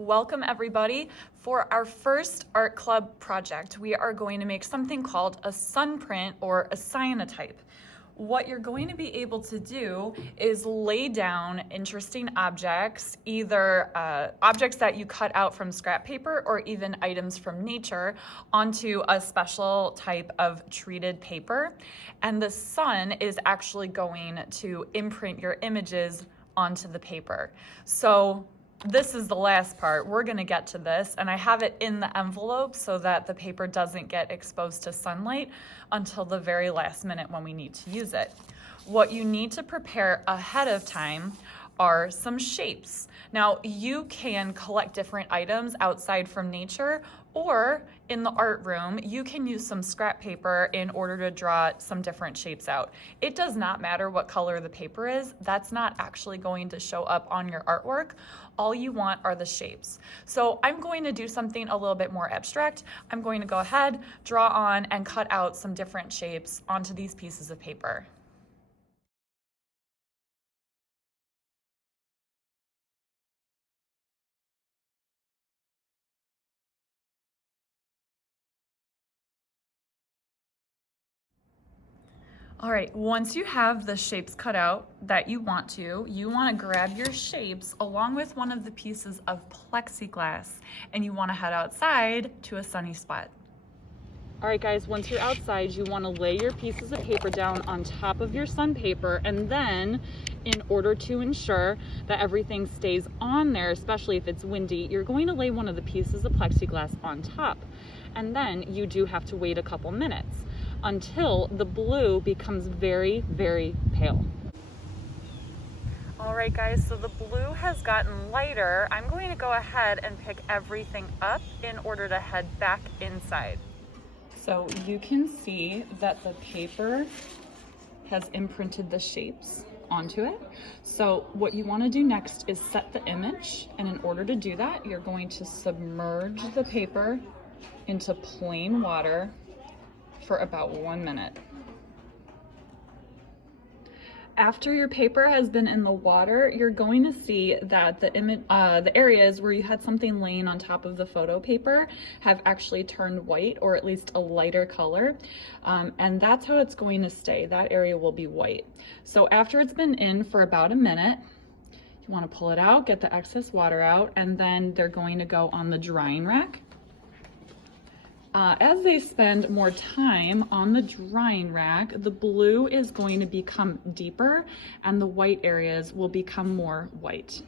Welcome everybody. For our first art club project, we are going to make something called a sun print or a cyanotype. What you're going to be able to do is lay down interesting objects, either objects that you cut out from scrap paper or even items from nature, onto a special type of treated paper. And the sun is actually going to imprint your images onto the paper. So this is the last part. We're going to get to this, and I have it in the envelope so that the paper doesn't get exposed to sunlight until the very last minute when we need to use it. What you need to prepare ahead of time are some shapes. Now, you can collect different items outside from nature, or in the art room, you can use some scrap paper in order to draw some different shapes out. It does not matter what color the paper is. That's not actually going to show up on your artwork. All you want are the shapes. So I'm going to do something a little bit more abstract. I'm going to go ahead, draw on, and cut out some different shapes onto these pieces of paper. All right, once you have the shapes cut out that you want to grab your shapes along with one of the pieces of plexiglass, and you want to head outside to a sunny spot. All right, guys, once you're outside, you want to lay your pieces of paper down on top of your sun paper, and then in order to ensure that everything stays on there, especially if it's windy, you're going to lay one of the pieces of plexiglass on top. And then you do have to wait a couple minutes until the blue becomes very, very pale. All right, guys, so the blue has gotten lighter. I'm going to go ahead and pick everything up in order to head back inside. So you can see that the paper has imprinted the shapes onto it. So what you want to do next is set the image, and in order to do that, you're going to submerge the paper into plain water for about 1 minute. After your paper has been in the water, you're going to see that the areas where you had something laying on top of the photo paper have actually turned white, or at least a lighter color. And that's how it's going to stay. That area will be white. So after it's been in for about a minute, you want to pull it out, get the excess water out, and then they're going to go on the drying rack. As they spend more time on the drying rack, the blue is going to become deeper and the white areas will become more white.